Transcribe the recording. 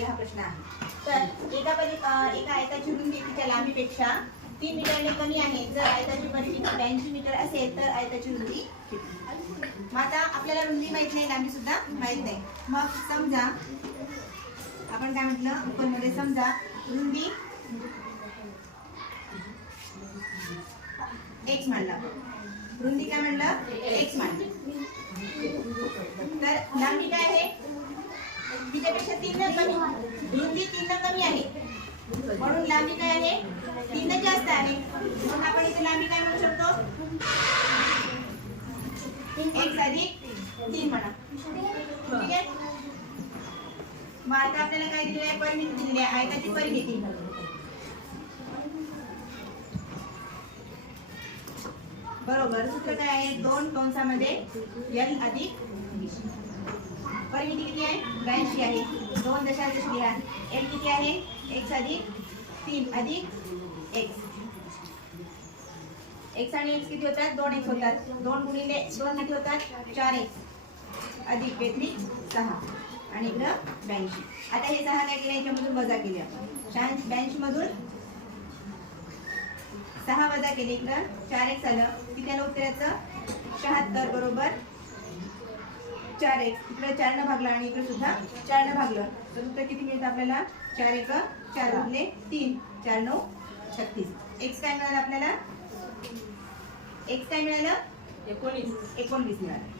विचारलेला हा प्रश्न आहे. तर एका परी एका आयताची रुंदी तिच्या लांबीपेक्षा तीन मीटरने कमी आहे. जर आयताची परिस्थिती ब्याऐंशी मीटर असेल तर आयताची रुंदी मग आता आपल्याला रुंदी माहीत नाही लांबी सुद्धा माहीत नाही. मग समजा आपण काय म्हटलं? ओपनमध्ये समजा रुंदी एक्स मांडला. रुंदी काय म्हणलं एक्स मांडली. तर लांबी काय? तिच्यापेक्षा तीन कमी. रुंदी तीन कमी आहे. म्हणून लांबी काय आहे? तीन जास्त आहे. म्हणून आपण इथे लांबी काय म्हणू शकतो? एक अधिक तीन म्हणा. ठीक आहे? मग आता आपल्याला काय दिलेलं आहे? परिमिती दिलेली आहे. आयताची परिमिती. बरोबर. सूत्र काय आहे? दोन कंसामध्ये एल अधिक आहे ब्याऐंशी आहे. दोन दशांश लिहा एल किती आहे? एक्स अधिक तीन अधिक एक्स एक्स आणि एक्स किती होतात? दोन एक्स होतात. दोन गुणिले दोन किती होतात? चार एक्स अधिक बेतली सहा. आणि इकडं ब्याऐंशी. आता हे सहा काय केलं? याच्यामधून वजा केली आपण. शहाऐंशी ब्याऐंशी मधून सहा वजा केले इकडं. चार एक्स आलं किती आलं उत्तराचं? शहात्तर बरोबर? चार एक. इकडे चार न भागला आणि इकडे सुद्धा चार न भागलं. तर उत्तर किती मिळतं आपल्याला? चार एक चार उरले तीन. चार नऊ छत्तीस. एक्स काय मिळालं आपल्याला? एक्स काय मिळालं? एकोणीस. एकोणवीस मिळालं.